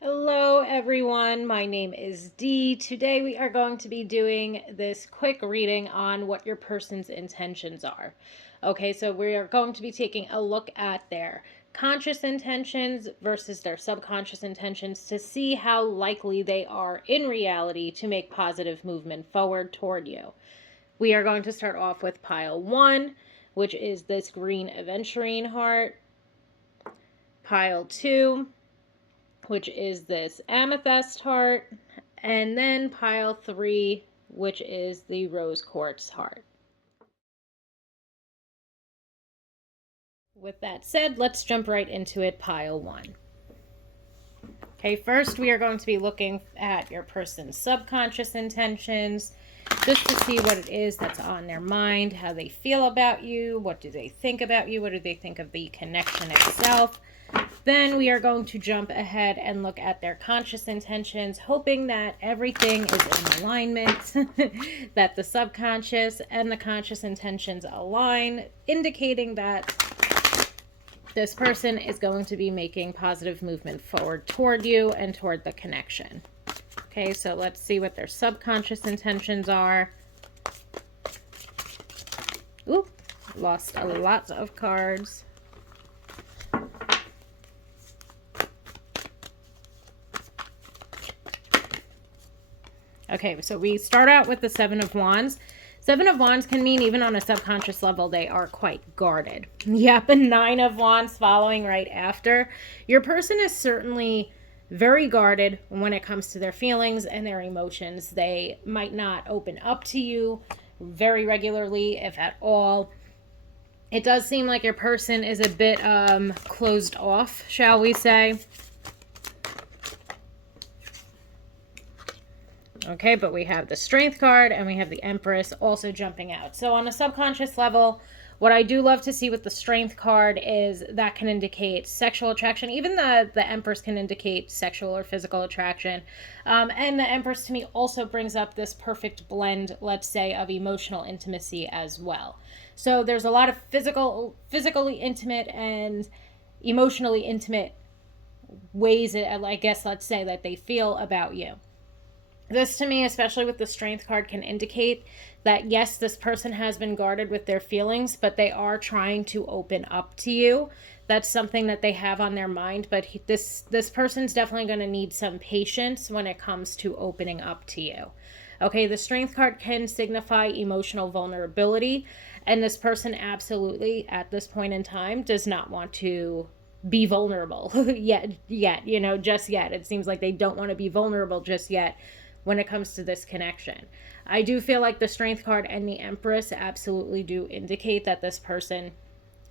Hello everyone, my name is Dee. Today we are going to be doing this quick reading on what your person's intentions are. Okay, so we are going to be taking a look at their conscious intentions versus their subconscious intentions to see how likely they are in reality to make positive movement forward toward you. We are going to start off with pile 1, which is this green aventurine heart. Pile 2, which is this amethyst heart, and then pile 3, which is the rose quartz heart. With that said, let's jump right into it. Pile 1. Okay, first we are going to be looking at your person's subconscious intentions, just to see what it is that's on their mind, how they feel about you, what do they think about you, what do they think of the connection itself. Then we are going to jump ahead and look at their conscious intentions, hoping that everything is in alignment, that the subconscious and the conscious intentions align, indicating that this person is going to be making positive movement forward toward you and toward the connection. Okay, so let's see what their subconscious intentions are. Ooh, lost a lot of cards. Okay, so we start out with the Seven of Wands. Seven of Wands can mean even on a subconscious level, they are quite guarded. Yep, a Nine of Wands following right after. Your person is certainly very guarded when it comes to their feelings and their emotions. They might not open up to you very regularly, if at all. It does seem like your person is a bit closed off, shall we say. Okay, but we have the Strength card and we have the Empress also jumping out. So on a subconscious level, what I do love to see with the Strength card is that can indicate sexual attraction. Even the Empress can indicate sexual or physical attraction. And the Empress to me also brings up this perfect blend, let's say, of emotional intimacy as well. So there's a lot of physically intimate and emotionally intimate ways, I guess, let's say, that they feel about you. This to me, especially with the Strength card, can indicate that yes, this person has been guarded with their feelings, but they are trying to open up to you. That's something that they have on their mind, but this person's definitely going to need some patience when it comes to opening up to you. Okay, the Strength card can signify emotional vulnerability, and this person absolutely, at this point in time, does not want to be vulnerable yet, just yet. It seems like they don't want to be vulnerable just yet when it comes to this connection. I do feel like the Strength card and the Empress absolutely do indicate that this person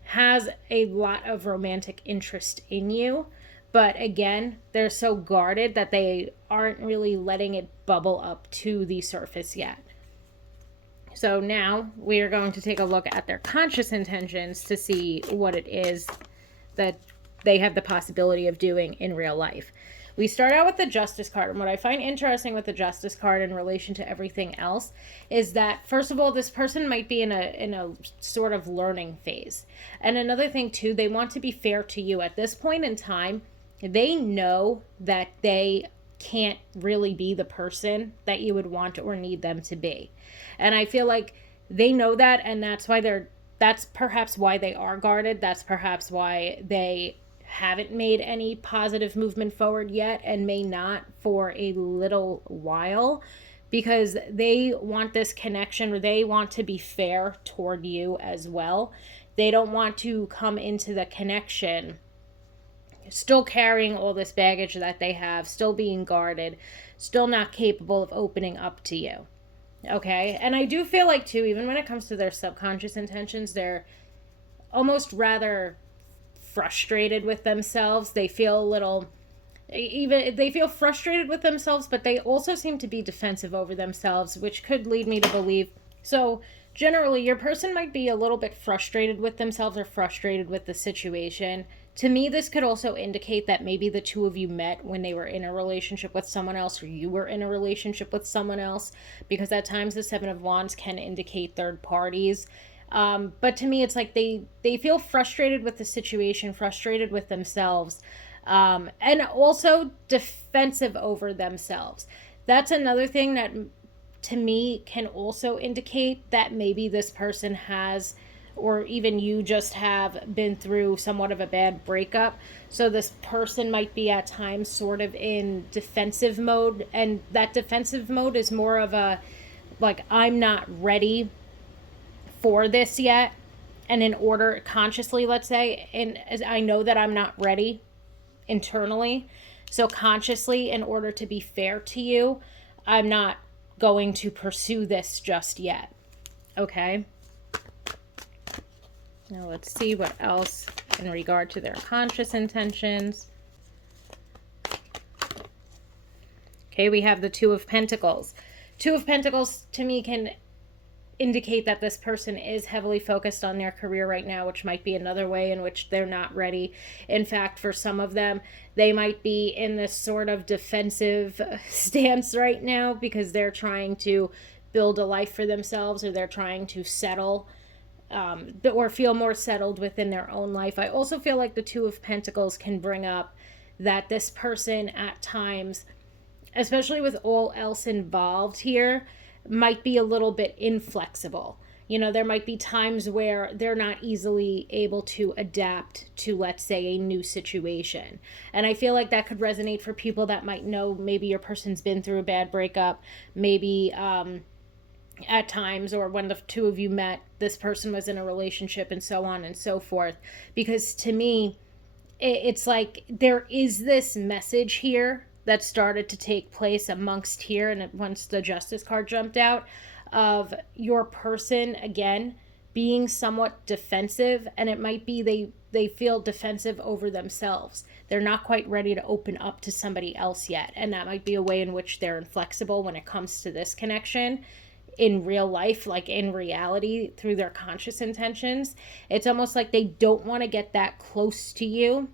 has a lot of romantic interest in you, but again, they're so guarded that they aren't really letting it bubble up to the surface yet. So now we are going to take a look at their conscious intentions to see what it is that they have the possibility of doing in real life. We start out with the Justice card, and what I find interesting with the Justice card in relation to everything else is that, first of all, this person might be in a sort of learning phase. And another thing, too, they want to be fair to you. At this point in time, they know that they can't really be the person that you would want or need them to be. And I feel like they know that, and that's perhaps why they are guarded. That's perhaps why they haven't made any positive movement forward yet and may not for a little while, because they want this connection, or they want to be fair toward you as well. They don't want to come into the connection still carrying all this baggage that they have, still being guarded, still not capable of opening up to you. Okay? And I do feel like, too, even when it comes to their subconscious intentions, they're almost rather frustrated with themselves. They feel a little, even they feel frustrated with themselves, but they also seem to be defensive over themselves, which could lead me to believe. So generally, your person might be a little bit frustrated with themselves or frustrated with the situation. To me, this could also indicate that maybe the two of you met when they were in a relationship with someone else, or you were in a relationship with someone else, because at times the Seven of Wands can indicate third parties. But to me, it's like they feel frustrated with the situation, frustrated with themselves, And also defensive over themselves. That's another thing that to me can also indicate that maybe this person has, or even you just have been through somewhat of a bad breakup. So this person might be at times sort of in defensive mode, and that defensive mode is more of a like, I'm not ready for this yet. And in order consciously, let's say, and I know that I'm not ready internally. So consciously, in order to be fair to you, I'm not going to pursue this just yet. Okay? Now let's see what else in regard to their conscious intentions. Okay, we have the Two of Pentacles. Two of Pentacles to me can indicate that this person is heavily focused on their career right now, which might be another way in which they're not ready. In fact, for some of them, they might be in this sort of defensive stance right now because they're trying to build a life for themselves, or they're trying to settle or feel more settled within their own life. I also feel like the Two of Pentacles can bring up that this person at times, especially with all else involved here, might be a little bit inflexible. You know, there might be times where they're not easily able to adapt to, let's say, a new situation. And I feel like that could resonate for people that might know maybe your person's been through a bad breakup, maybe at times, or when the two of you met, this person was in a relationship, and so on and so forth. Because to me, it's like there is this message here that started to take place amongst here, and once the Justice card jumped out, of your person again being somewhat defensive, and it might be they feel defensive over themselves. They're not quite ready to open up to somebody else yet, and that might be a way in which they're inflexible when it comes to this connection in real life, like in reality, through their conscious intentions. It's almost like they don't want to get that close to you,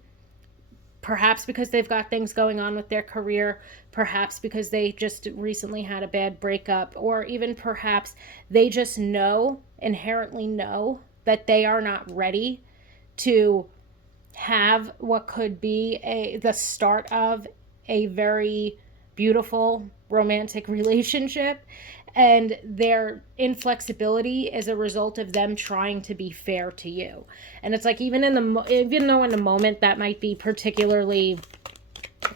perhaps because they've got things going on with their career, perhaps because they just recently had a bad breakup, or even perhaps they just inherently know that they are not ready to have what could be the start of a very beautiful romantic relationship, and their inflexibility is a result of them trying to be fair to you. And it's like, even though in the moment that might be particularly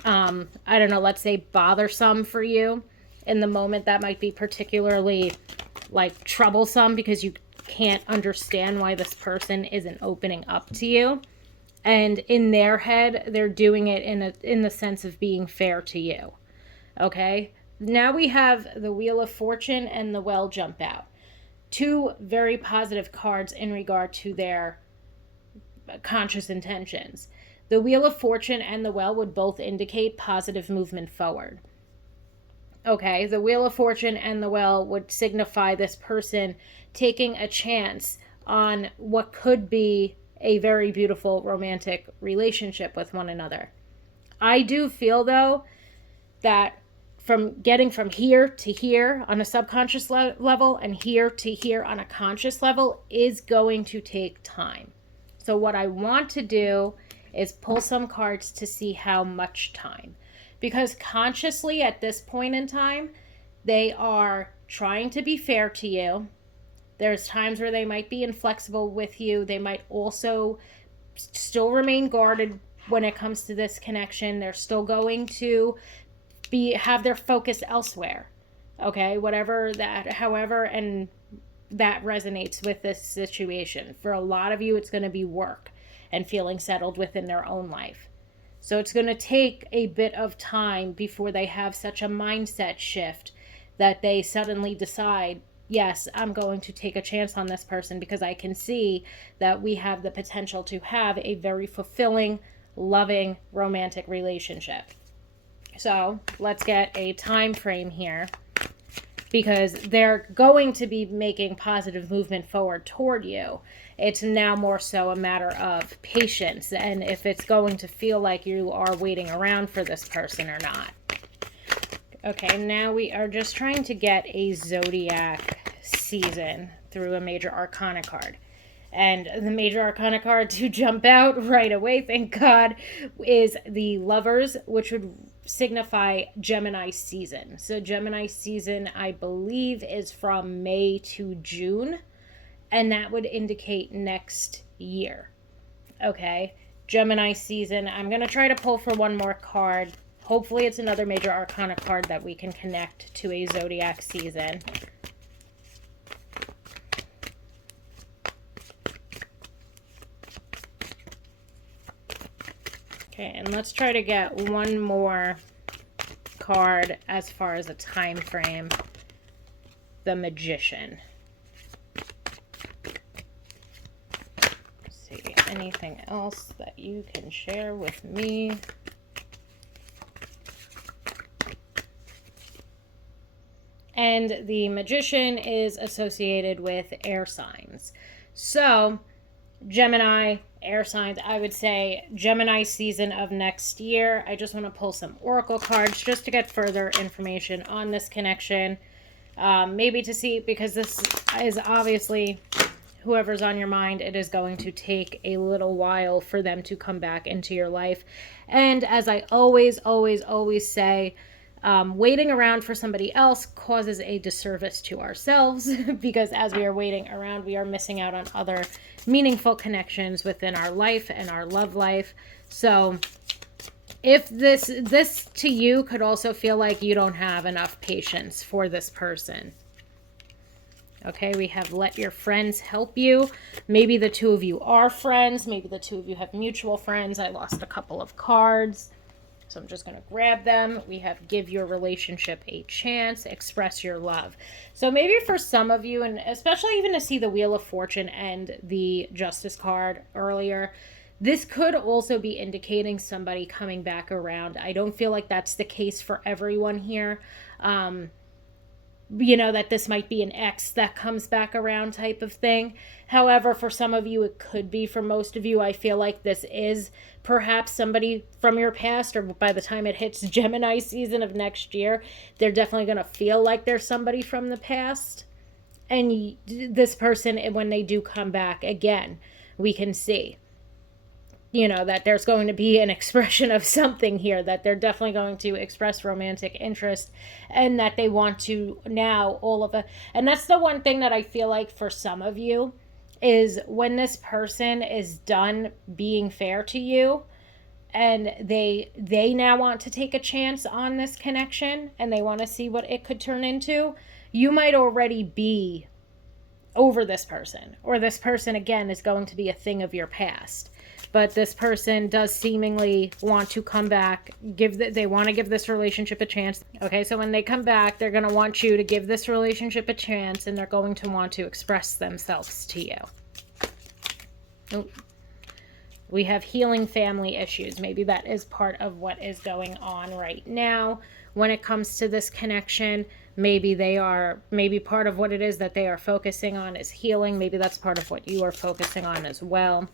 I don't know, let's say bothersome for you, in the moment that might be particularly like troublesome because you can't understand why this person isn't opening up to you, and in their head they're doing it in the sense of being fair to you. Okay, now we have the Wheel of Fortune and the Well jump out. Two very positive cards in regard to their conscious intentions. The Wheel of Fortune and the Well would both indicate positive movement forward. Okay, the Wheel of Fortune and the Well would signify this person taking a chance on what could be a very beautiful romantic relationship with one another. I do feel, though, that from getting from here to here on a subconscious level and here to here on a conscious level is going to take time. So what I want to do is pull some cards to see how much time. Because consciously at this point in time, they are trying to be fair to you. There's times where they might be inflexible with you. They might also still remain guarded when it comes to this connection. They're still going to have their focus elsewhere. Okay, whatever that, however, and that resonates with this situation. For a lot of you, it's going to be work and feeling settled within their own life. So it's going to take a bit of time before they have such a mindset shift that they suddenly decide, yes, I'm going to take a chance on this person because I can see that we have the potential to have a very fulfilling, loving, romantic relationship. So let's get a time frame here, because they're going to be making positive movement forward toward you. It's now more so a matter of patience, and if it's going to feel like you are waiting around for this person or not. Okay, now we are just trying to get a zodiac season through a major arcana card. And the major arcana card to jump out right away, thank God, is the Lovers, which would signify Gemini season. So Gemini season, I believe, is from May to June, and that would indicate next year. Okay, Gemini season. I'm going to try to pull for one more card. Hopefully it's another major arcana card that we can connect to a zodiac season. Okay, and let's try to get one more card as far as a time frame. The Magician. Let's see, anything else that you can share with me? And the Magician is associated with air signs. So, Gemini, air signs, I would say Gemini season of next year. I just want to pull some oracle cards just to get further information on this connection. Maybe to see, because this is obviously whoever's on your mind, it is going to take a little while for them to come back into your life. And as I always say, waiting around for somebody else causes a disservice to ourselves because as we are waiting around, we are missing out on other meaningful connections within our life and our love life. So if this to you could also feel like you don't have enough patience for this person. Okay, we have let your friends help you. Maybe the two of you are friends. Maybe the two of you have mutual friends. I lost a couple of cards, so I'm just going to grab them. We have give your relationship a chance, express your love. So maybe for some of you, and especially even to see the Wheel of Fortune and the Justice card earlier, this could also be indicating somebody coming back around. I don't feel like that's the case for everyone here. That this might be an ex that comes back around type of thing. However, for some of you, it could be. For most of you, I feel like this is perhaps somebody from your past, or by the time it hits Gemini season of next year, they're definitely going to feel like there's somebody from the past. And this person, when they do come back again, we can see that there's going to be an expression of something here, that they're definitely going to express romantic interest, and that they want to now and that's the one thing that I feel like for some of you is when this person is done being fair to you and they now want to take a chance on this connection and they want to see what it could turn into, you might already be over this person, or this person again is going to be a thing of your past. But this person does seemingly want to come back, they want to give this relationship a chance. Okay, so when they come back, they're going to want you to give this relationship a chance, and they're going to want to express themselves to you. We have healing family issues. Maybe that is part of what is going on right now when it comes to this connection. Maybe part of what it is that they are focusing on is healing. Maybe that's part of what you are focusing on as well.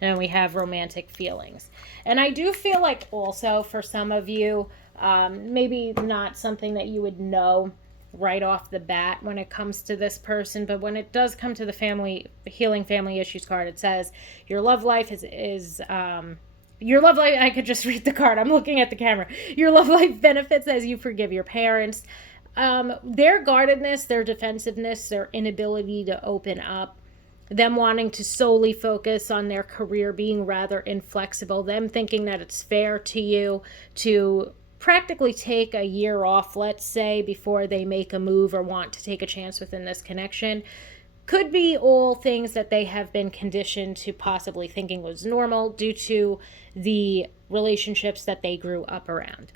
And we have romantic feelings. And I do feel like also for some of you, maybe not something that you would know right off the bat when it comes to this person, but when it does come to the healing family issues card, it says your love life is your love life. I could just read the card. I'm looking at the camera. Your love life benefits as you forgive your parents. Their guardedness, their defensiveness, their inability to open up, them wanting to solely focus on their career, being rather inflexible, them thinking that it's fair to you to practically take a year off, let's say, before they make a move or want to take a chance within this connection, could be all things that they have been conditioned to possibly thinking was normal due to the relationships that they grew up around.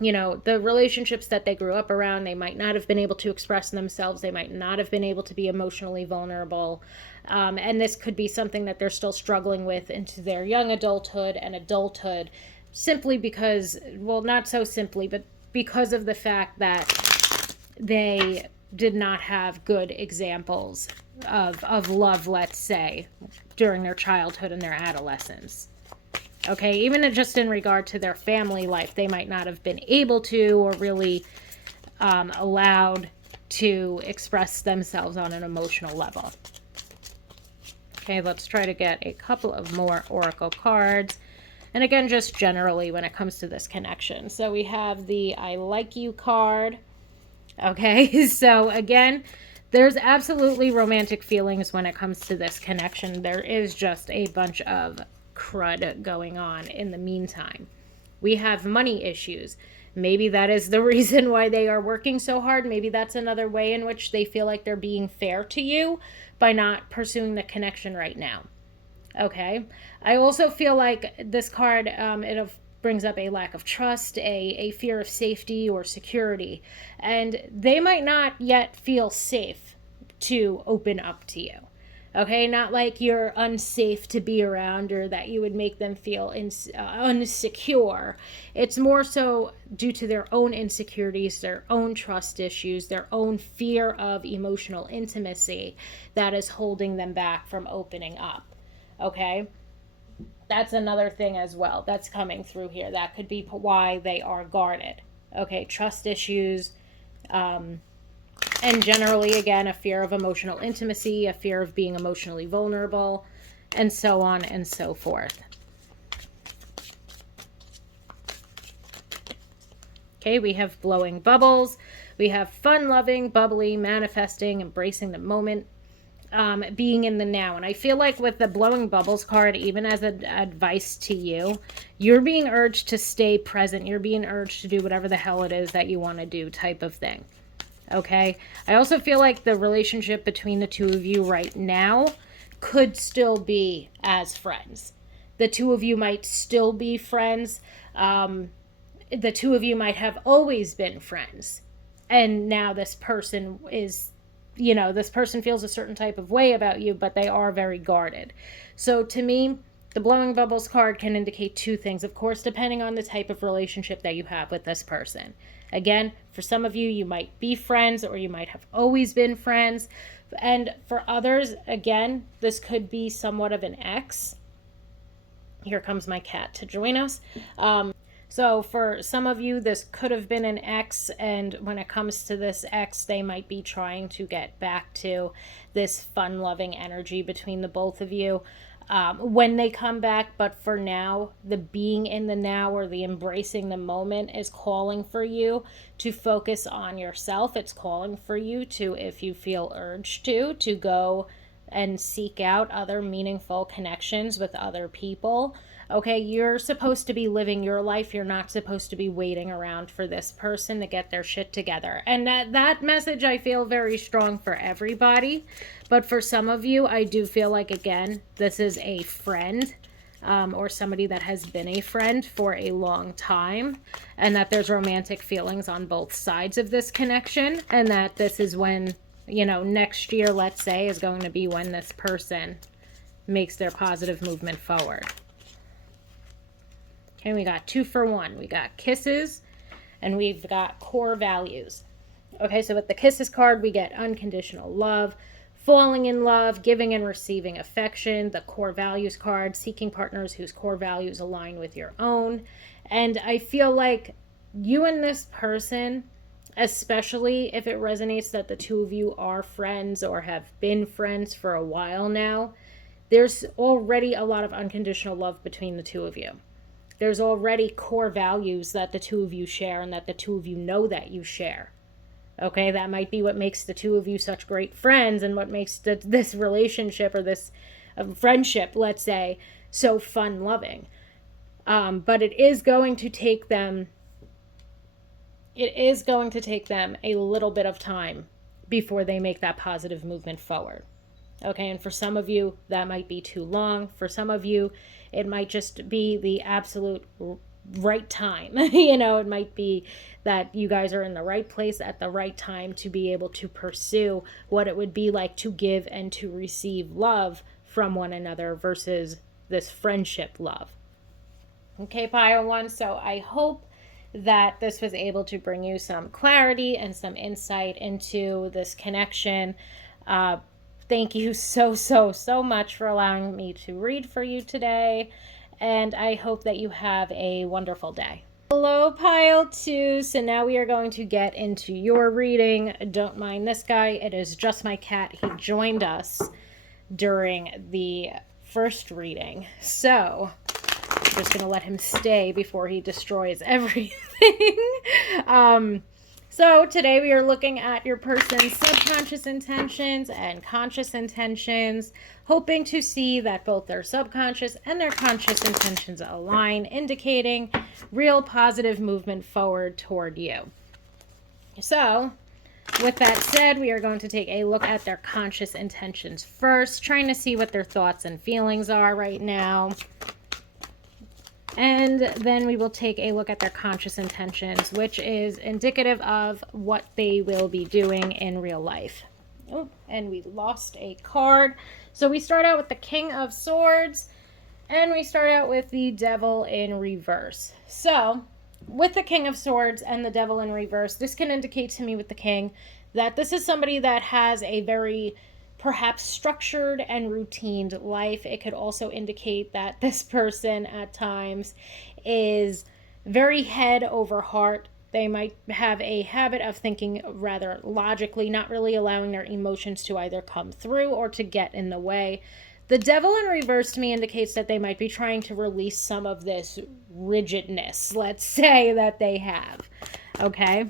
The relationships that they grew up around, they might not have been able to express themselves. They might not have been able to be emotionally vulnerable. And this could be something that they're still struggling with into their young adulthood and adulthood, simply because, well, not so simply, but because of the fact that they did not have good examples of love, let's say, during their childhood and their adolescence. Okay, even just in regard to their family life, they might not have been able to or really allowed to express themselves on an emotional level. Okay, let's try to get a couple of more oracle cards. And again, just generally when it comes to this connection. So we have the I like you card. Okay, so again, there's absolutely romantic feelings when it comes to this connection. There is just a bunch of crud going on in the meantime. We have money issues. Maybe that is the reason why they are working so hard. Maybe that's another way in which they feel like they're being fair to you by not pursuing the connection right now. Okay. I also feel like this card, it brings up a lack of trust, a fear of safety or security. And they might not yet feel safe to open up to you. Okay, not like you're unsafe to be around or that you would make them feel insecure. It's more so due to their own insecurities, their own trust issues, their own fear of emotional intimacy that is holding them back from opening up. Okay, that's another thing as well that's coming through here. That could be why they are guarded. Okay, trust issues, and generally, again, a fear of emotional intimacy, a fear of being emotionally vulnerable, and so on and so forth. Okay, we have blowing bubbles. We have fun-loving, bubbly, manifesting, embracing the moment, being in the now. And I feel like with the blowing bubbles card, even as an advice to you, you're being urged to stay present. You're being urged to do whatever the hell it is that you want to do, type of thing. Okay, I also feel like the relationship between the two of you right now could still be as friends. The two of you might still be friends. The two of you might have always been friends. And now this person is, this person feels a certain type of way about you, but they are very guarded. So to me, the blowing bubbles card can indicate two things, of course, depending on the type of relationship that you have with this person. Again, for some of you, you might be friends or you might have always been friends. And for others, again, this could be somewhat of an ex. Here comes my cat to join us. So for some of you, this could have been an ex, and when it comes to this ex, they might be trying to get back to this fun-loving energy between the both of you when they come back. But for now, the being in the now or the embracing the moment is calling for you to focus on yourself. It's calling for you to, if you feel urged to go and seek out other meaningful connections with other people. Okay, you're supposed to be living your life. You're not supposed to be waiting around for this person to get their shit together. And that message I feel very strong for everybody. But for some of you, I do feel like, again, this is a friend or somebody that has been a friend for a long time. And that there's romantic feelings on both sides of this connection. And that this is when, next year, let's say, is going to be when this person makes their positive movement forward. Okay, we got 2 for 1. We got kisses and we've got core values. Okay, so with the kisses card, we get unconditional love, falling in love, giving and receiving affection. The core values card, seeking partners whose core values align with your own. And I feel like you and this person, especially if it resonates that the two of you are friends or have been friends for a while now, there's already a lot of unconditional love between the two of you. There's already core values that the two of you share and that the two of you know that you share. Okay, that might be what makes the two of you such great friends and what makes this relationship or this friendship, let's say, so fun-loving. But it is going to take them a little bit of time before they make that positive movement forward. Okay, and for some of you, that might be too long. For some of you, it might just be the absolute right time. It might be that you guys are in the right place at the right time to be able to pursue what it would be like to give and to receive love from one another versus this friendship love. Okay, Pile 1, so I hope that this was able to bring you some clarity and some insight into this connection. Thank you so much for allowing me to read for you today, and I hope that you have a wonderful day. Hello, Pile 2. So now we are going to get into your reading. Don't mind this guy. It is just my cat. He joined us during the first reading. So I'm just going to let him stay before he destroys everything. So today we are looking at your person's subconscious intentions and conscious intentions, hoping to see that both their subconscious and their conscious intentions align, indicating real positive movement forward toward you. So with that said, we are going to take a look at their conscious intentions first, trying to see what their thoughts and feelings are right now. And then we will take a look at their conscious intentions, which is indicative of what they will be doing in real life. Oh, and we lost a card. So we start out with the King of Swords, and we start out with the Devil in reverse. So with the King of Swords and the Devil in reverse, this can indicate to me with the King that this is somebody that has a very perhaps structured and routined life. It could also indicate that this person at times is very head over heart. They might have a habit of thinking rather logically, not really allowing their emotions to either come through or to get in the way. The Devil in reverse to me indicates that they might be trying to release some of this rigidness, let's say, that they have. Okay?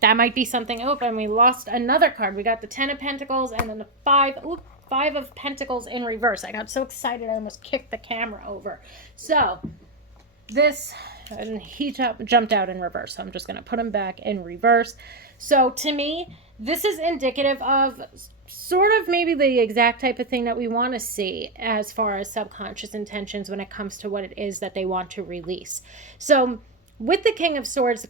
That might be something. Oh, and we lost another card. We got the Ten of Pentacles and then the Five of Pentacles in reverse. I got so excited I almost kicked the camera over. So this, and he jumped out in reverse. So I'm just going to put him back in reverse. So to me, this is indicative of sort of maybe the exact type of thing that we want to see as far as subconscious intentions when it comes to what it is that they want to release. So with the King of Swords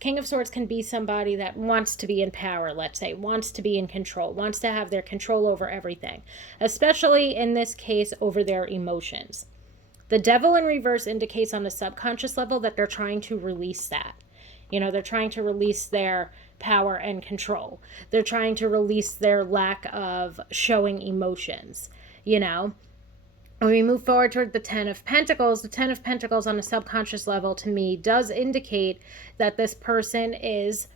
can be somebody that wants to be in power, let's say, wants to be in control, wants to have their control over everything, especially in this case over their emotions. The Devil in reverse indicates on the subconscious level that they're trying to release that. You know, they're trying to release their power and control. They're trying to release their lack of showing emotions, you know. When we move forward toward the Ten of Pentacles, the Ten of Pentacles on a subconscious level to me does indicate that this person is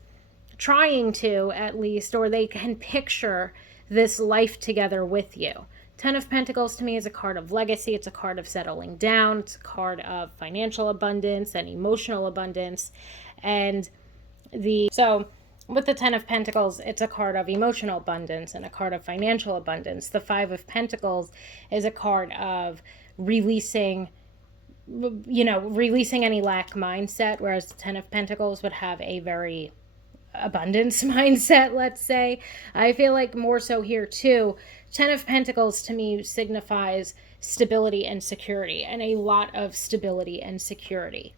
trying to, at least, or they can picture this life together with you. Ten of Pentacles to me is a card of legacy. It's a card of settling down. It's a card of financial abundance and emotional abundance. And with the Ten of Pentacles, it's a card of emotional abundance and a card of financial abundance. The Five of Pentacles is a card of releasing any lack mindset, whereas the Ten of Pentacles would have a very abundance mindset, let's say. I feel like more so here too, Ten of Pentacles to me signifies stability and security, and a lot of stability and security.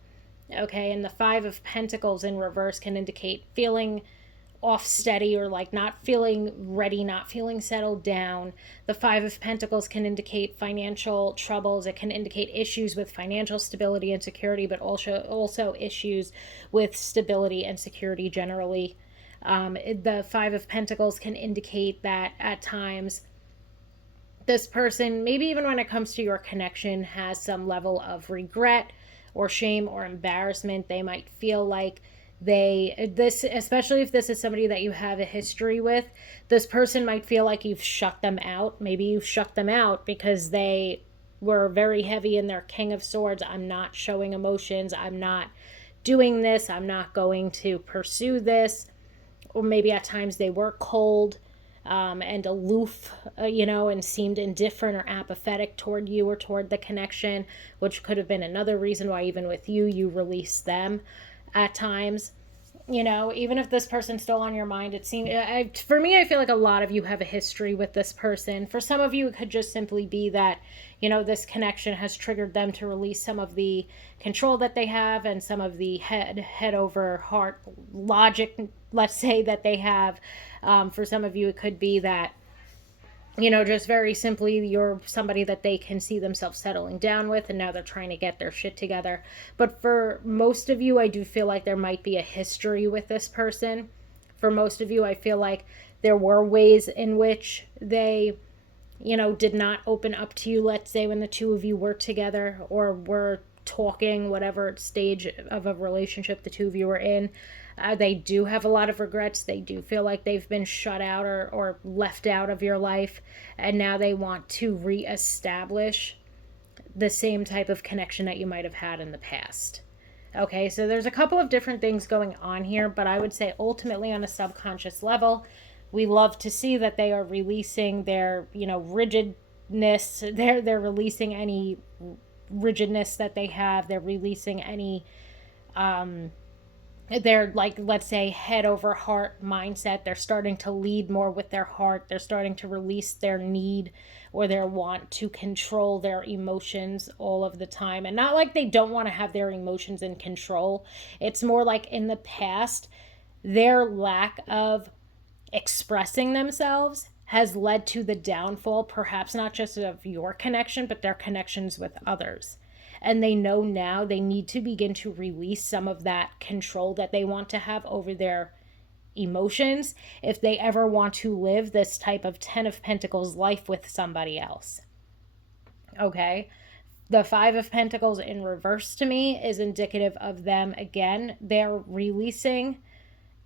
Okay, and the Five of Pentacles in reverse can indicate feeling off steady or like not feeling ready, not feeling settled down. The Five of Pentacles can indicate financial troubles. It can indicate issues with financial stability and security, but also issues with stability and security generally. The Five of Pentacles can indicate that at times this person, maybe even when it comes to your connection, has some level of regret or shame or embarrassment. They might feel like especially if this is somebody that you have a history with, this person might feel like you've shut them out. Maybe you've shut them out because they were very heavy in their King of Swords. I'm not showing emotions. I'm not doing this. I'm not going to pursue this. Or maybe at times they were cold and aloof, and seemed indifferent or apathetic toward you or toward the connection, which could have been another reason why even with you release them at times. Even if this person's still on your mind, it seems, for me, I feel like a lot of you have a history with this person. For some of you, it could just simply be that, this connection has triggered them to release some of the control that they have and some of the head over heart logic, let's say, that they have. For some of you, it could be that, just very simply, you're somebody that they can see themselves settling down with, and now they're trying to get their shit together. But for most of you, I do feel like there might be a history with this person. For most of you, I feel like there were ways in which they, did not open up to you, let's say, when the two of you were together or were talking, whatever stage of a relationship the two of you were in. They do have a lot of regrets. They do feel like they've been shut out or left out of your life, and now they want to reestablish the same type of connection that you might have had in the past. Okay, so there's a couple of different things going on here, but I would say ultimately on a subconscious level, we love to see that they are releasing their, rigidness. They're releasing any rigidness that they have. They're releasing any they're like, let's say, head over heart mindset. They're starting to lead more with their heart. They're starting to release their need or their want to control their emotions all of the time. And not like they don't want to have their emotions in control. It's more like in the past, their lack of expressing themselves has led to the downfall, perhaps not just of your connection, but their connections with others. And they know now they need to begin to release some of that control that they want to have over their emotions if they ever want to live this type of Ten of Pentacles life with somebody else. Okay? The Five of Pentacles in reverse to me is indicative of them, again, they're releasing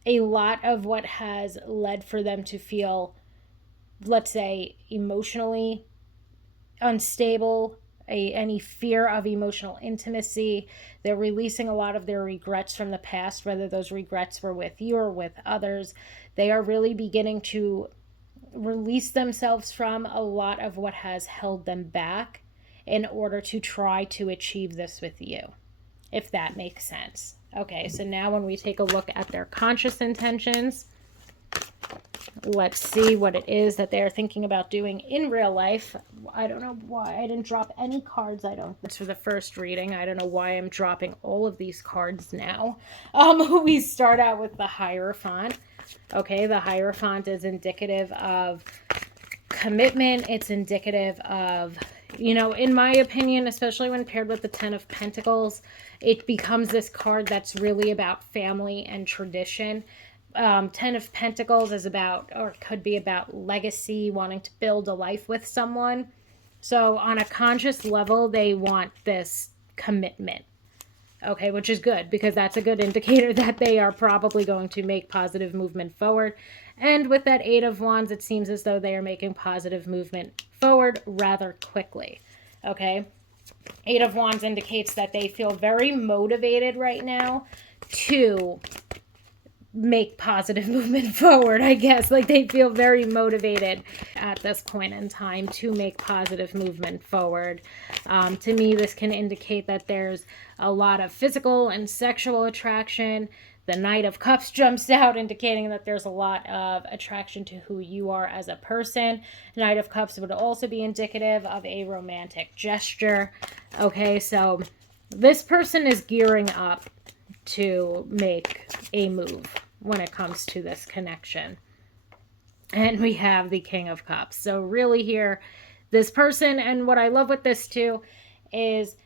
a lot of what has led for them to feel, let's say, emotionally unstable, any fear of emotional intimacy. They're releasing a lot of their regrets from the past, whether those regrets were with you or with others. They are really beginning to release themselves from a lot of what has held them back in order to try to achieve this with you, if that makes sense. Okay, so now when we take a look at their conscious intentions, let's see what it is that they're thinking about doing in real life. I don't know why I didn't drop any cards. That's for the first reading. I don't know why I'm dropping all of these cards now. We start out with the Hierophant. Okay, the Hierophant is indicative of commitment. It's indicative of, in my opinion, especially when paired with the Ten of Pentacles, it becomes this card that's really about family and tradition. Ten of Pentacles is about, or could be about, legacy, wanting to build a life with someone. So on a conscious level, they want this commitment. Okay, which is good because that's a good indicator that they are probably going to make positive movement forward. And with that Eight of Wands, it seems as though they are making positive movement forward rather quickly. Okay, Eight of Wands indicates that they feel very motivated right now to make positive movement forward, I guess. Like, they feel very motivated at this point in time to make positive movement forward. To me, this can indicate that there's a lot of physical and sexual attraction. The Knight of Cups jumps out, indicating that there's a lot of attraction to who you are as a person. Knight of Cups would also be indicative of a romantic gesture. Okay, so this person is gearing up to make a move when it comes to this connection. And we have the King of Cups. So really here, this person, and what I love with this too, is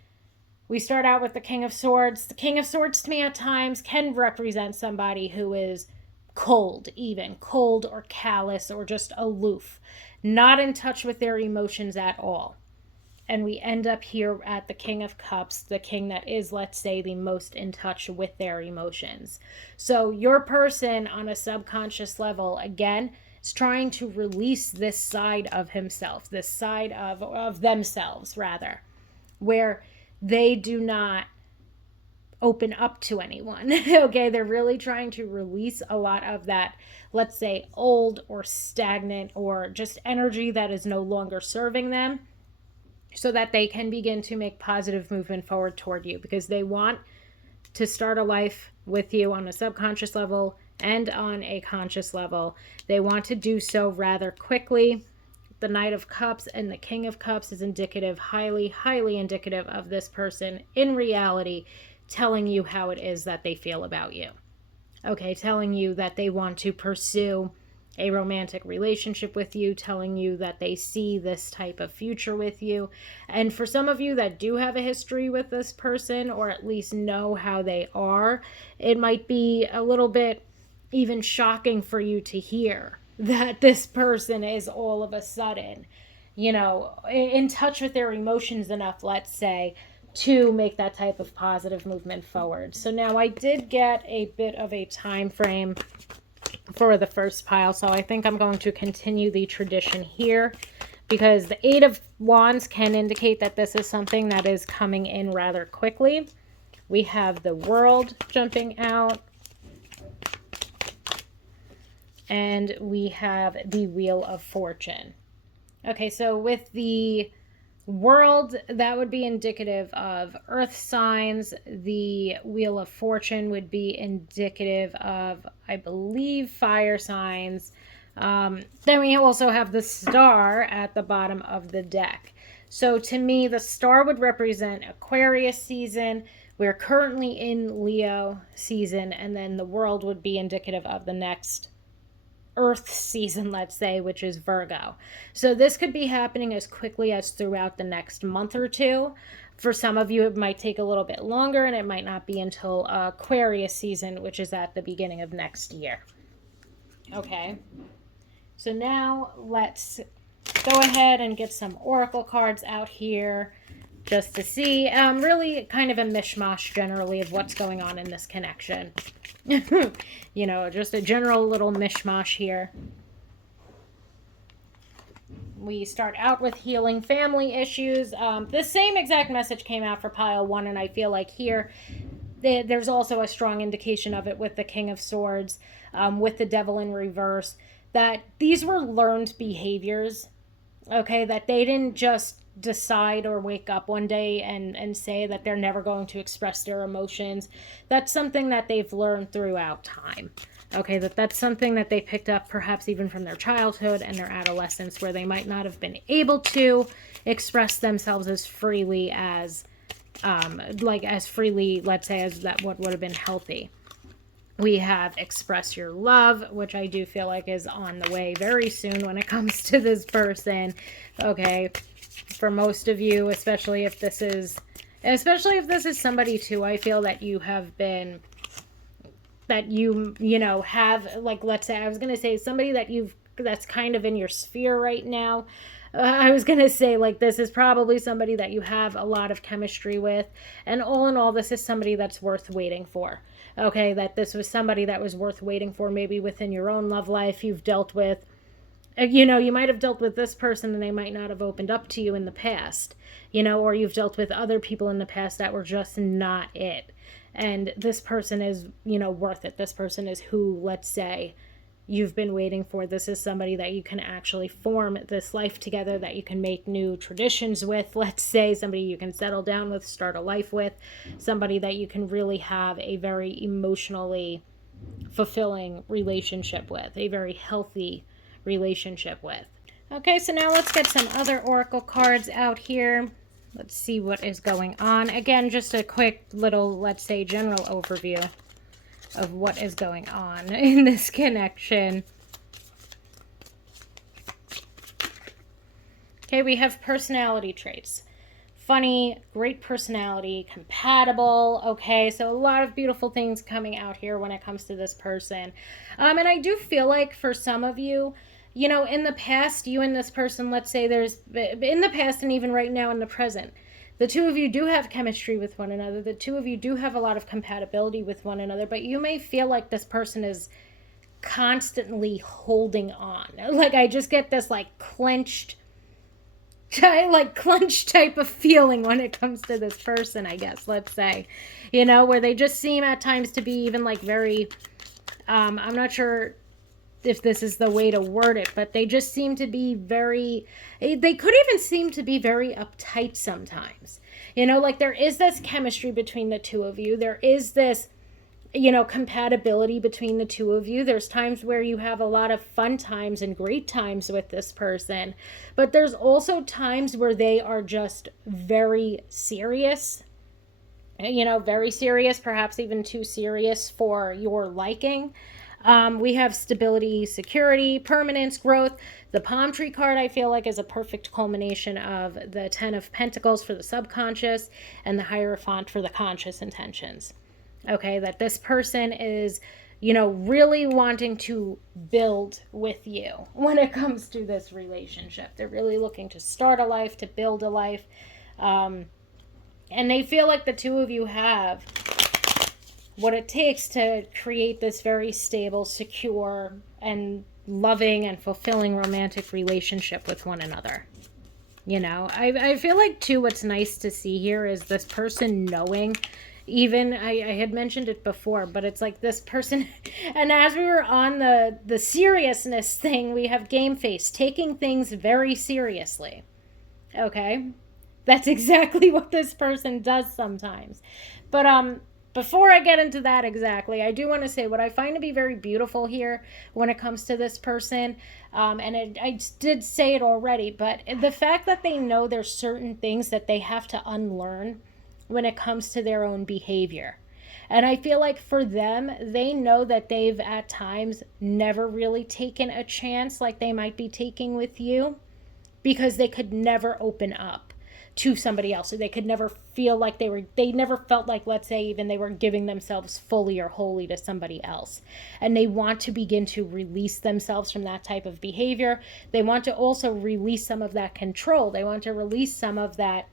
we start out with the King of Swords. The King of Swords to me at times can represent somebody who is cold or callous or just aloof, not in touch with their emotions at all. And we end up here at the King of Cups, the king that is, let's say, the most in touch with their emotions. So your person on a subconscious level, again, is trying to release this side of himself, this side of themselves, rather, where they do not open up to anyone. Okay, they're really trying to release a lot of that, let's say, old or stagnant or just energy that is no longer serving them, so that they can begin to make positive movement forward toward you, because they want to start a life with you on a subconscious level and on a conscious level. They want to do so rather quickly. The Knight of Cups and the King of Cups is indicative, highly indicative of this person in reality telling you how it is that they feel about you. Okay, telling you that they want to pursue a romantic relationship with you, telling you that they see this type of future with you. And for some of you that do have a history with this person, or at least know how they are, it might be a little bit even shocking for you to hear that this person is all of a sudden, in touch with their emotions enough, let's say, to make that type of positive movement forward. So now I did get a bit of a time frame for the first pile, so I think I'm going to continue the tradition here, because the Eight of Wands can indicate that this is something that is coming in rather quickly. We have the World jumping out, and we have the Wheel of Fortune. Okay, so with the World, that would be indicative of earth signs. The Wheel of Fortune would be indicative of, I believe, fire signs. Then we also have the star at the bottom of the deck. So to me, the star would represent Aquarius season. We're currently in Leo season, and then the World would be indicative of the next Earth season, let's say, which is Virgo. So this could be happening as quickly as throughout the next month or two. For some of you, it might take a little bit longer, and it might not be until Aquarius season, which is at the beginning of next year. Okay, so now let's go ahead and get some oracle cards out here just to see. Really kind of a mishmash generally of what's going on in this connection. You know, just a general little mishmash here. We start out with healing family issues. The same exact message came out for pile 1, and I feel like here there's also a strong indication of it with the King of Swords, with the Devil in reverse, that these were learned behaviors, okay, that they didn't just decide or wake up one day and say that they're never going to express their emotions. That's something that they've learned throughout time. Okay, that's something that they picked up perhaps even from their childhood and their adolescence, where they might not have been able to express themselves as freely as as freely, let's say, as that what would have been healthy. We have express your love, which I do feel like is on the way very soon when it comes to this person. Okay, for most of you, especially if this is somebody too, I feel that you have been, that you know, have, like, let's say, I was going to say somebody that's kind of in your sphere right now. I was going to say, like, this is probably somebody that you have a lot of chemistry with. And all in all, this is somebody that's worth waiting for. Okay, that this was somebody that was worth waiting for, maybe within your own love life. You've dealt with, you know, you might have dealt with this person and they might not have opened up to you in the past, you know, or you've dealt with other people in the past that were just not it. And this person is, you know, worth it. This person is who, let's say, you've been waiting for. This is somebody that you can actually form this life together, that you can make new traditions with, let's say, somebody you can settle down with, start a life with, somebody that you can really have a very emotionally fulfilling relationship with, a very healthy relationship with. Okay, so now let's get some other oracle cards out here. Let's see what is going on. Again, just a quick little, let's say, general overview of what is going on in this connection. Okay, we have personality traits. Funny, great personality, compatible. Okay, so a lot of beautiful things coming out here when it comes to this person. And I do feel like for some of you, you know, in the past, you and this person, let's say there's, in the past and even right now in the present, the two of you do have chemistry with one another. The two of you do have a lot of compatibility with one another, but you may feel like this person is constantly holding on. Like, I just get this, like, clenched type of feeling when it comes to this person, I guess, let's say, you know, where they just seem at times to be even, like, very, I'm not sure if this is the way to word it, but they just seem to be very, they could even seem to be very uptight sometimes. You know, like, there is this chemistry between the two of you. There is this, you know, compatibility between the two of you. There's times where you have a lot of fun times and great times with this person, but there's also times where they are just very serious, you know, very serious, perhaps even too serious for your liking. We have stability, security, permanence, growth. The palm tree card, I feel like, is a perfect culmination of the 10 of Pentacles for the subconscious and the Hierophant for the conscious intentions. Okay, that this person is, you know, really wanting to build with you when it comes to this relationship. They're really looking to start a life, to build a life. And they feel like the two of you have what it takes to create this very stable, secure, and loving and fulfilling romantic relationship with one another. You know, I feel like, too, what's nice to see here is this person knowing, even, I had mentioned it before, but it's like this person, and as we were on the seriousness thing, we have game face, taking things very seriously. Okay? That's exactly what this person does sometimes. But before I get into that exactly, I do want to say what I find to be very beautiful here when it comes to this person. I did say it already, but the fact that they know there's certain things that they have to unlearn when it comes to their own behavior. And I feel like for them, they know that they've at times never really taken a chance like they might be taking with you, because they could never open up to somebody else. So they could never feel like they never felt like, let's say, even they were giving themselves fully or wholly to somebody else. And they want to begin to release themselves from that type of behavior. They want to also release some of that control. They want to release some of that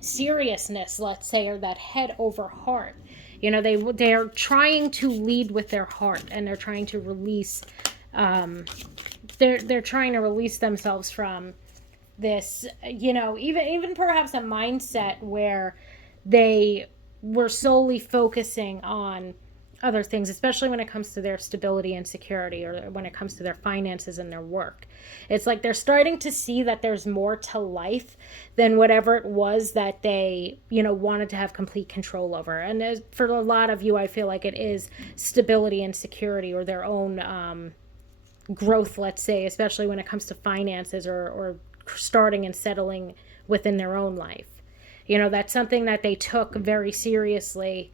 seriousness, let's say, or that head over heart. You know, they're trying to lead with their heart, and they're trying to release they're trying to release themselves from this, you know, even perhaps a mindset where they were solely focusing on other things, especially when it comes to their stability and security, or when it comes to their finances and their work. It's like they're starting to see that there's more to life than whatever it was that they, you know, wanted to have complete control over. And for a lot of you, I feel like it is stability and security, or their own growth, let's say, especially when it comes to finances, or starting and settling within their own life. You know, that's something that they took very seriously.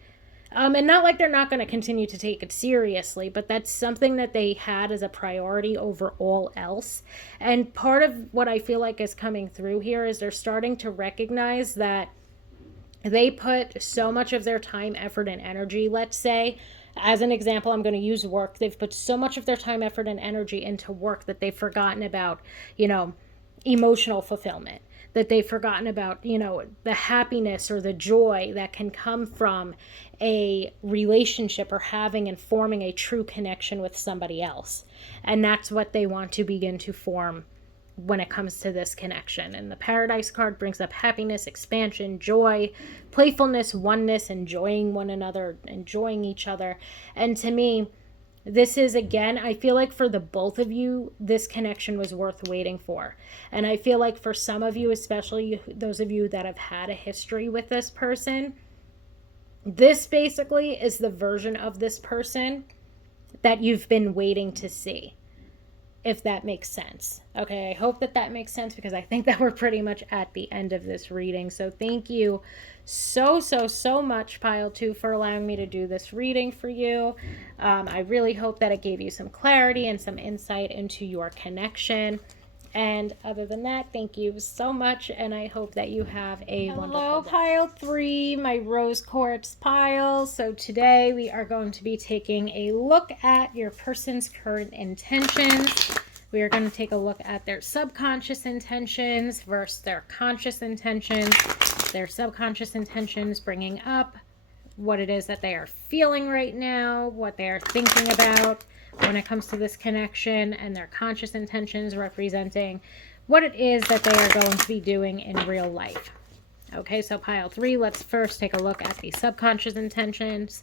And not like they're not going to continue to take it seriously, but that's something that they had as a priority over all else. And part of what I feel like is coming through here is they're starting to recognize that they put so much of their time, effort, and energy, let's say, as an example, I'm going to use work. They've put so much of their time, effort, and energy into work that they've forgotten about, you know, emotional fulfillment, that they've forgotten about, you know, the happiness or the joy that can come from a relationship, or having and forming a true connection with somebody else. And that's what they want to begin to form when it comes to this connection. And the Paradise card brings up happiness, expansion, joy, playfulness, oneness, enjoying one another, enjoying each other. And to me, this is, again, I feel like for the both of you, this connection was worth waiting for. And I feel like for some of you, especially those of you that have had a history with this person, this basically is the version of this person that you've been waiting to see, if that makes sense. Okay, I hope that makes sense, because I think that we're pretty much at the end of this reading. So thank you so much, Pile 2, for allowing me to do this reading for you. I really hope that it gave you some clarity and some insight into your connection. And other than that, thank you so much, and I hope that you have a wonderful day. Pile 3, my rose quartz pile. So today we are going to be taking a look at your person's current intentions. We are going to take a look at their subconscious intentions versus their conscious intentions. Their subconscious intentions bringing up what it is that they are feeling right now, what they are thinking about when it comes to this connection, and their conscious intentions representing what it is that they are going to be doing in real life. Okay, so pile 3, let's first take a look at the subconscious intentions.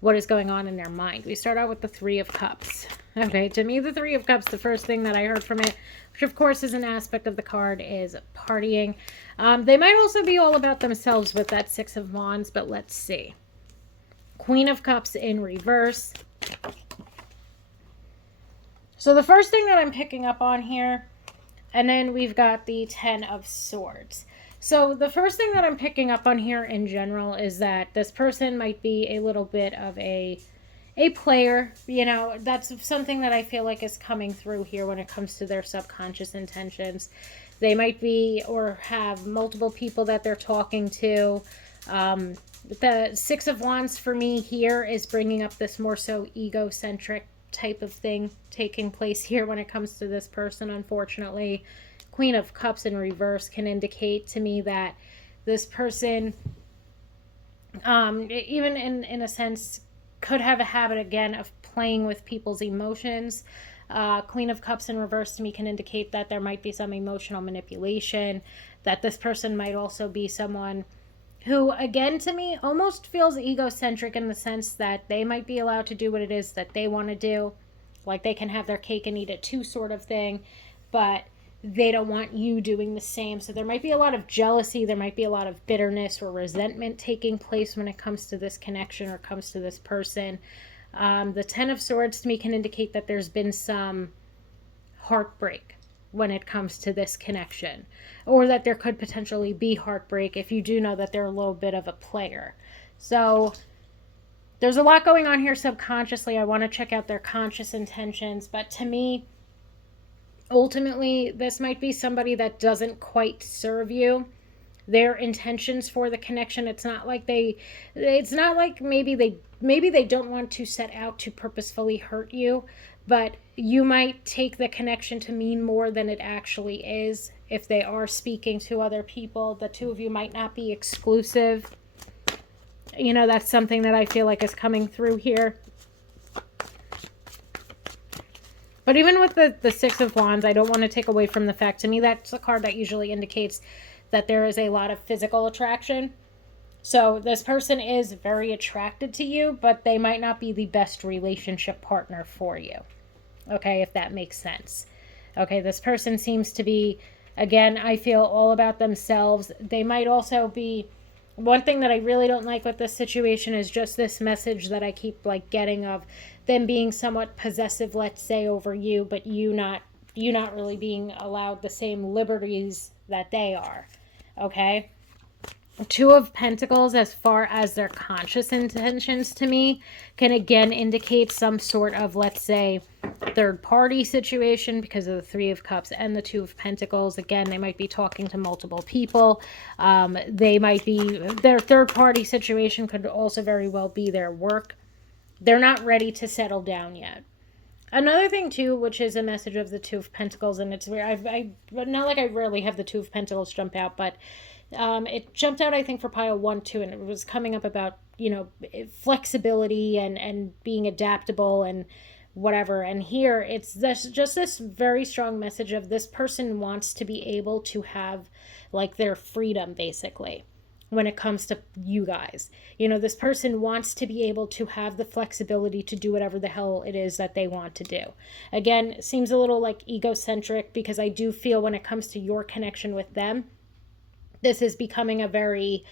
What is going on in their mind? We start out with the 3 of Cups. Okay, to me, the 3 of Cups, the first thing that I heard from it, which of course is an aspect of the card, is partying. They might also be all about themselves with that 6 of Wands, but let's see. Queen of Cups in reverse. So the first thing that I'm picking up on here, and then we've got the 10 of Swords. So the first thing that I'm picking up on here in general is that this person might be a little bit of a player. You know, that's something that I feel like is coming through here when it comes to their subconscious intentions. They might be, or have multiple people that they're talking to. The 6 of Wands for me here is bringing up this more so egocentric type of thing taking place here when it comes to this person, unfortunately. Queen of Cups in reverse can indicate to me that This person, even in a sense, could have a habit again of playing with people's emotions. Queen of Cups in reverse to me can indicate that there might be some emotional manipulation, that this person might also be someone who, again, to me, almost feels egocentric in the sense that they might be allowed to do what it is that they want to do. Like they can have their cake and eat it too, sort of thing. But they don't want you doing the same. So there might be a lot of jealousy, there might be a lot of bitterness or resentment taking place when it comes to this connection or comes to this person. The Ten of Swords to me can indicate that there's been some heartbreak when it comes to this connection, or that there could potentially be heartbreak if you do know that they're a little bit of a player. So there's a lot going on here subconsciously. I want to check out their conscious intentions, but to me, ultimately, this might be somebody that doesn't quite serve you. Their intentions for the connection, it's not like maybe they don't want to set out to purposefully hurt you, but you might take the connection to mean more than it actually is. If they are speaking to other people, the two of you might not be exclusive. That's something that I feel like is coming through here. But even with the Six of Wands, I don't want to take away from the fact, to me, that's a card that usually indicates that there is a lot of physical attraction. So this person is very attracted to you, but they might not be the best relationship partner for you. Okay, if that makes sense. Okay, this person seems to be, again, I feel all about themselves. They might also be, one thing that I really don't like with this situation is just this message that I keep getting of them being somewhat possessive, let's say, over you, but you not really being allowed the same liberties that they are. Okay? Two of Pentacles, as far as their conscious intentions to me, can again indicate some sort of, let's say, third party situation because of the Three of Cups and the Two of Pentacles. Again, they might be talking to multiple people. They might be, their third party situation could also very well be their work. They're not ready to settle down yet. Another thing too, which is a message of the Two of Pentacles, and it's weird, not like I rarely have the Two of Pentacles jump out, but it jumped out, I think, for pile 1, 2, and it was coming up about, flexibility and being adaptable and whatever. And here it's just this very strong message of this person wants to be able to have their freedom, basically, when it comes to you guys. This person wants to be able to have the flexibility to do whatever the hell it is that they want to do. Again, it seems a little egocentric, because I do feel when it comes to your connection with them, this is becoming a very,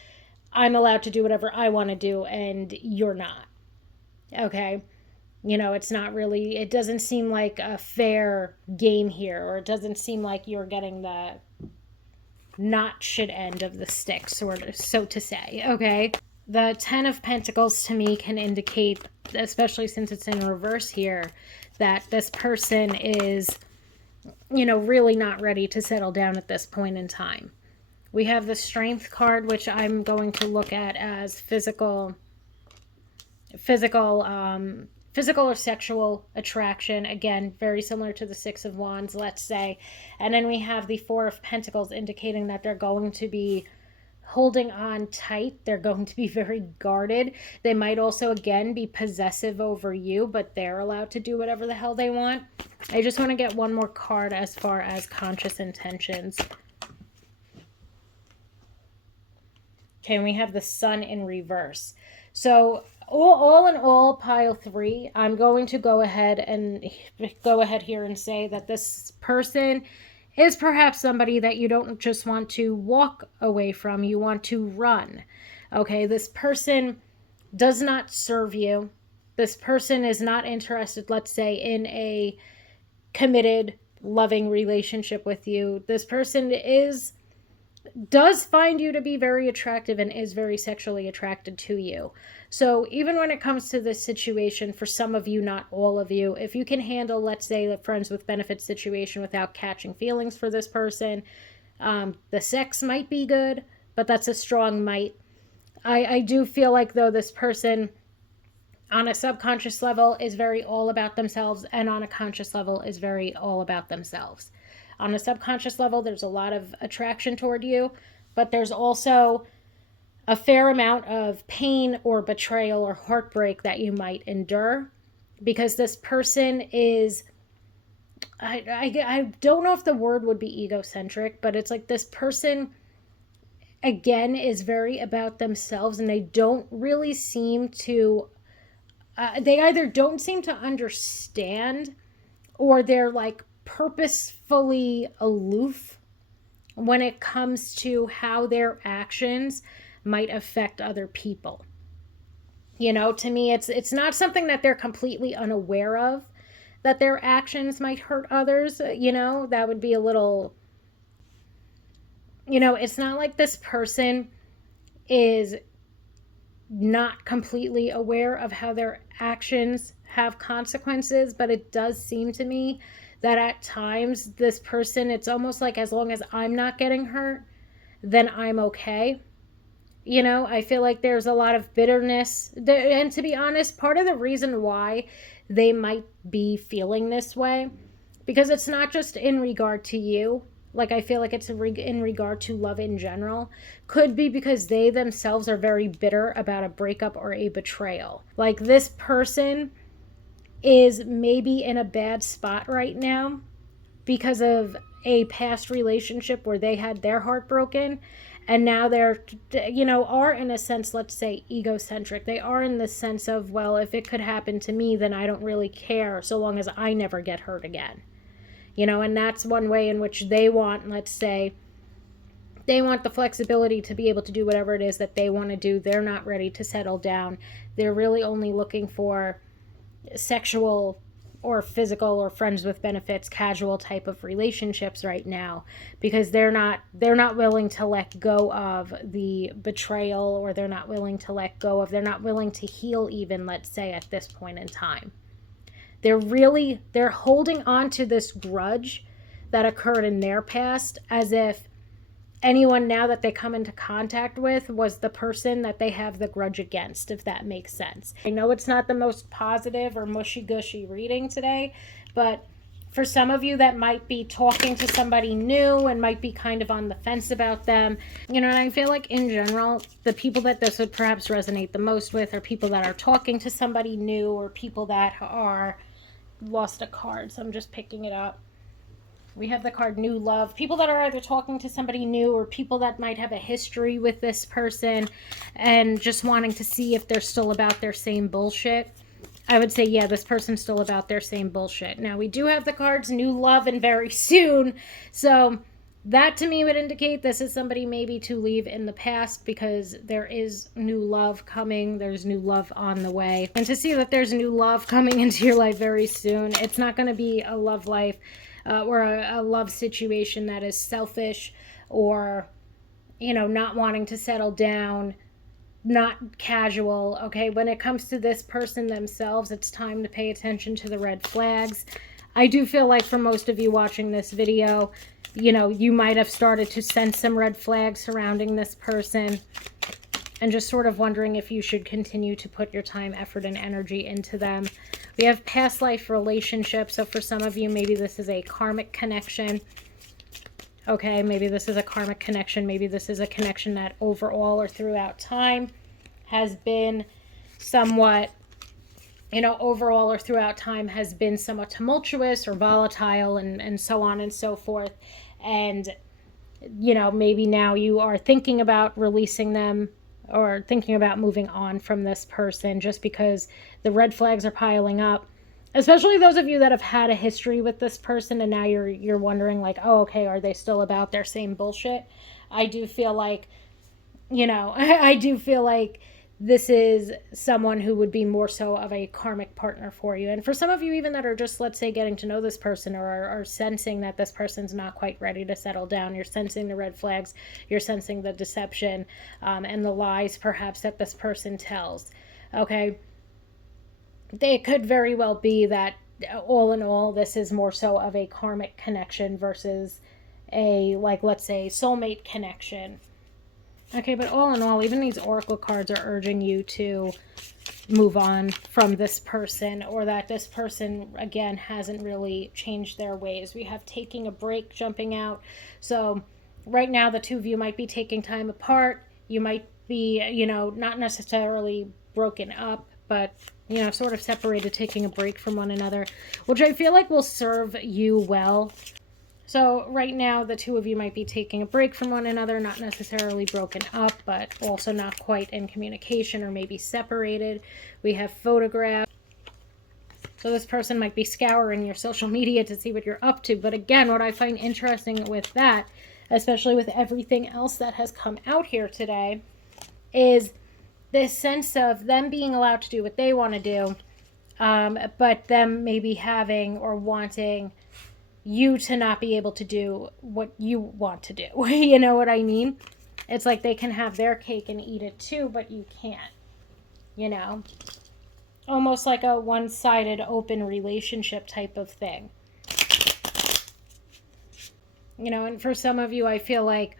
I'm allowed to do whatever I want to do and you're not. Okay? It's not really, it doesn't seem like a fair game here, or it doesn't seem like you're getting the not shit end of the stick, sort of, so to say. Okay? The Ten of Pentacles to me can indicate, especially since it's in reverse here, that this person is, really not ready to settle down at this point in time. We have the Strength card, which I'm going to look at as physical or sexual attraction. Again, very similar to the Six of Wands, let's say. And then we have the Four of Pentacles, indicating that they're going to be holding on tight. They're going to be very guarded. They might also, again, be possessive over you, but they're allowed to do whatever the hell they want. I just want to get one more card as far as conscious intentions. Okay, and we have the Sun in reverse. So all in all, pile 3, I'm going to go ahead here and say that this person is perhaps somebody that you don't just want to walk away from, you want to run. Okay, this person does not serve you. This person is not interested, let's say, in a committed, loving relationship with you. This person does find you to be very attractive and is very sexually attracted to you. So even when it comes to this situation, for some of you, not all of you, if you can handle, let's say, the friends with benefits situation without catching feelings for this person, the sex might be good, but that's a strong might. I do feel like, though, this person on a subconscious level is very all about themselves, and on a conscious level is very all about themselves. On a subconscious level, there's a lot of attraction toward you, but there's also a fair amount of pain or betrayal or heartbreak that you might endure, because this person is, I don't know if the word would be egocentric, but it's like this person again is very about themselves, and they don't really seem to they either don't seem to understand, or they're like purposefully aloof when it comes to how their actions might affect other people. You know, to me, it's not something that they're completely unaware of, that their actions might hurt others. You know, that would be a little, you know, it's not like this person is not completely aware of how their actions have consequences, but it does seem to me that at times this person, it's almost like as long as I'm not getting hurt, then I'm okay. You know, I feel like there's a lot of bitterness. And to be honest, part of the reason why they might be feeling this way, because it's not just in regard to you. Like, I feel like it's in regard to love in general. Could be because they themselves are very bitter about a breakup or a betrayal. Like, this person is maybe in a bad spot right now because of a past relationship where they had their heart broken, and now they're, you know, are in a sense, let's say, egocentric. They are in the sense of, well, if it could happen to me, then I don't really care so long as I never get hurt again. You know, and that's one way in which they want, let's say, they want the flexibility to be able to do whatever it is that they want to do. They're not ready to settle down. They're really only looking for sexual or physical or friends with benefits, casual type of relationships right now, because they're not willing to let go of the betrayal, or they're not willing to let go of, they're not willing to heal even, let's say, at this point in time. They're holding on to this grudge that occurred in their past, as if anyone now that they come into contact with was the person that they have the grudge against, if that makes sense. I know it's not the most positive or mushy-gushy reading today, but for some of you that might be talking to somebody new and might be kind of on the fence about them, you know, and I feel like in general, the people that this would perhaps resonate the most with are people that are talking to somebody new, or people that are, lost a card, so I'm just picking it up. We have the card New Love. People that are either talking to somebody new, or people that might have a history with this person and just wanting to see if they're still about their same bullshit. I would say, yeah, this person's still about their same bullshit. Now, we do have the cards New Love and Very Soon. So that to me would indicate this is somebody maybe to leave in the past, because there is new love coming. There's new love on the way. And to see that there's new love coming into your life very soon, it's not going to be a love life or a love situation that is selfish, or, you know, not wanting to settle down, not casual. Okay, when it comes to this person themselves, it's time to pay attention to the red flags. I do feel like for most of you watching this video, you know, you might have started to sense some red flags surrounding this person, and just sort of wondering if you should continue to put your time, effort, and energy into them. We have past life relationships. So for some of you, maybe this is a karmic connection. Okay, maybe this is a karmic connection. Maybe this is a connection that overall or throughout time has been somewhat, you know, overall or throughout time has been somewhat tumultuous or volatile, and so on and so forth. And, you know, maybe now you are thinking about releasing them, or thinking about moving on from this person, just because the red flags are piling up. Especially those of you that have had a history with this person, and now you're wondering, like, oh, okay, are they still about their same bullshit? I do feel like, you know, I do feel like this is someone who would be more so of a karmic partner for you. And for some of you even that are just, let's say, getting to know this person, or are sensing that this person's not quite ready to settle down, you're sensing the red flags, you're sensing the deception, and the lies perhaps that this person tells. Okay, it could very well be that all in all, this is more so of a karmic connection versus a, like, let's say, soulmate connection. Okay, but all in all, even these oracle cards are urging you to move on from this person, or that this person, again, hasn't really changed their ways. We have taking a break jumping out. So right now the two of you might be taking time apart. You might be, not necessarily broken up, but, sort of separated, taking a break from one another, which I feel like will serve you well. So right now, the two of you might be taking a break from one another, not necessarily broken up, but also not quite in communication or maybe separated. We have photographs. So this person might be scouring your social media to see what you're up to. But again, what I find interesting with that, especially with everything else that has come out here today, is this sense of them being allowed to do what they want to do, but them maybe having or wanting you to not be able to do what you want to do. You know what I mean? It's like they can have their cake and eat it too, but you can't, you know? Almost like a one-sided open relationship type of thing. And for some of you, I feel like,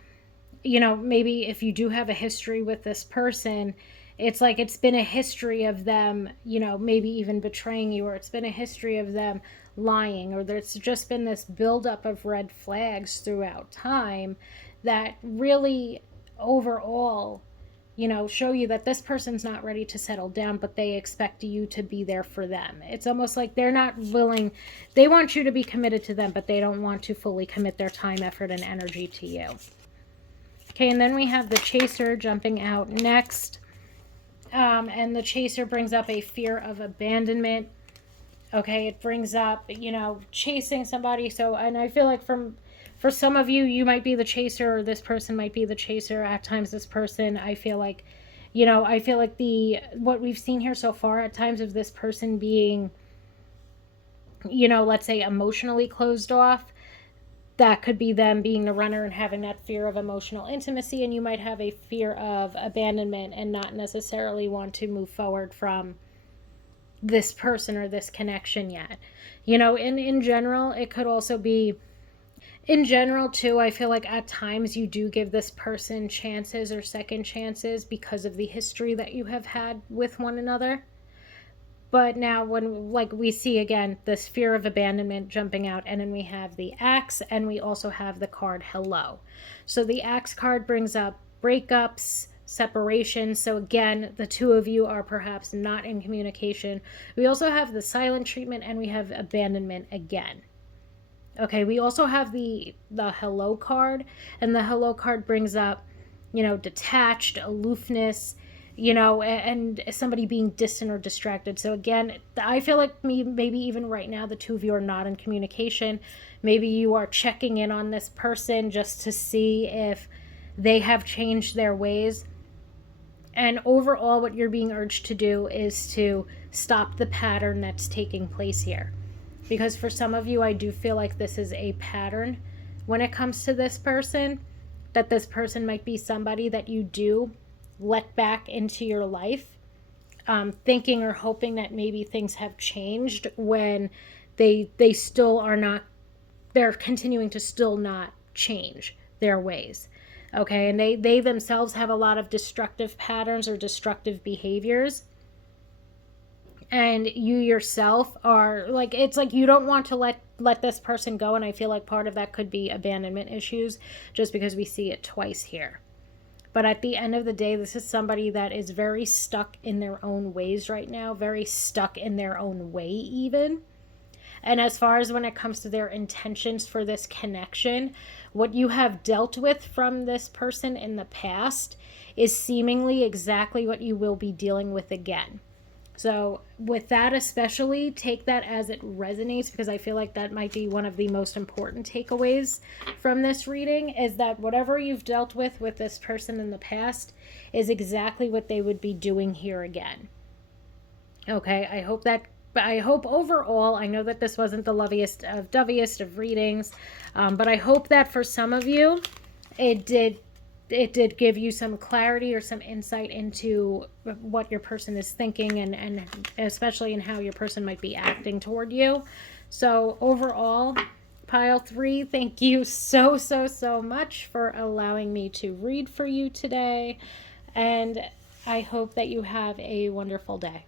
maybe if you do have a history with this person, it's like it's been a history of them, maybe even betraying you, or it's been a history of them lying, or there's just been this buildup of red flags throughout time that really overall, show you that this person's not ready to settle down, but they expect you to be there for them. It's almost like they're not willing, they want you to be committed to them, but they don't want to fully commit their time, effort, and energy to you. Okay, and then we have the Chaser jumping out next. And the Chaser brings up a fear of abandonment. Okay, it brings up, chasing somebody. So, and I feel like for some of you, you might be the chaser, or this person might be the chaser. At times, this person, I feel like, what we've seen here so far, at times of this person being, let's say emotionally closed off, that could be them being the runner and having that fear of emotional intimacy, and you might have a fear of abandonment and not necessarily want to move forward from this person or this connection yet. In general, it could also be, in general too, I feel like at times you do give this person chances or second chances because of the history that you have had with one another. But now when, like, we see again this fear of abandonment jumping out, and then we have the Axe, and we also have the card Hello. So the Axe card brings up breakups, separation. So again, the two of you are perhaps not in communication. We also have the silent treatment, and we have abandonment again. Okay, we also have the Hello card, and the Hello card brings up, detached, aloofness, and somebody being distant or distracted. So again, I feel like maybe even right now, the two of you are not in communication. Maybe you are checking in on this person just to see if they have changed their ways. And overall, what you're being urged to do is to stop the pattern that's taking place here. Because for some of you, I do feel like this is a pattern when it comes to this person, that this person might be somebody that you do let back into your life, thinking or hoping that maybe things have changed when they still are not, they're continuing to still not change their ways. Okay, and they themselves have a lot of destructive patterns or destructive behaviors. And you yourself are like, it's like you don't want to let this person go. And I feel like part of that could be abandonment issues, just because we see it twice here. But at the end of the day, this is somebody that is very stuck in their own ways right now, very stuck in their own way even. And as far as when it comes to their intentions for this connection, what you have dealt with from this person in the past is seemingly exactly what you will be dealing with again. So with that especially, take that as it resonates, because I feel like that might be one of the most important takeaways from this reading, is that whatever you've dealt with this person in the past is exactly what they would be doing here again. Okay, I hope overall, I know that this wasn't the loveliest of doviest of readings, but I hope that for some of you, it did give you some clarity or some insight into what your person is thinking, and especially in how your person might be acting toward you. So overall, pile 3, thank you so much for allowing me to read for you today. And I hope that you have a wonderful day.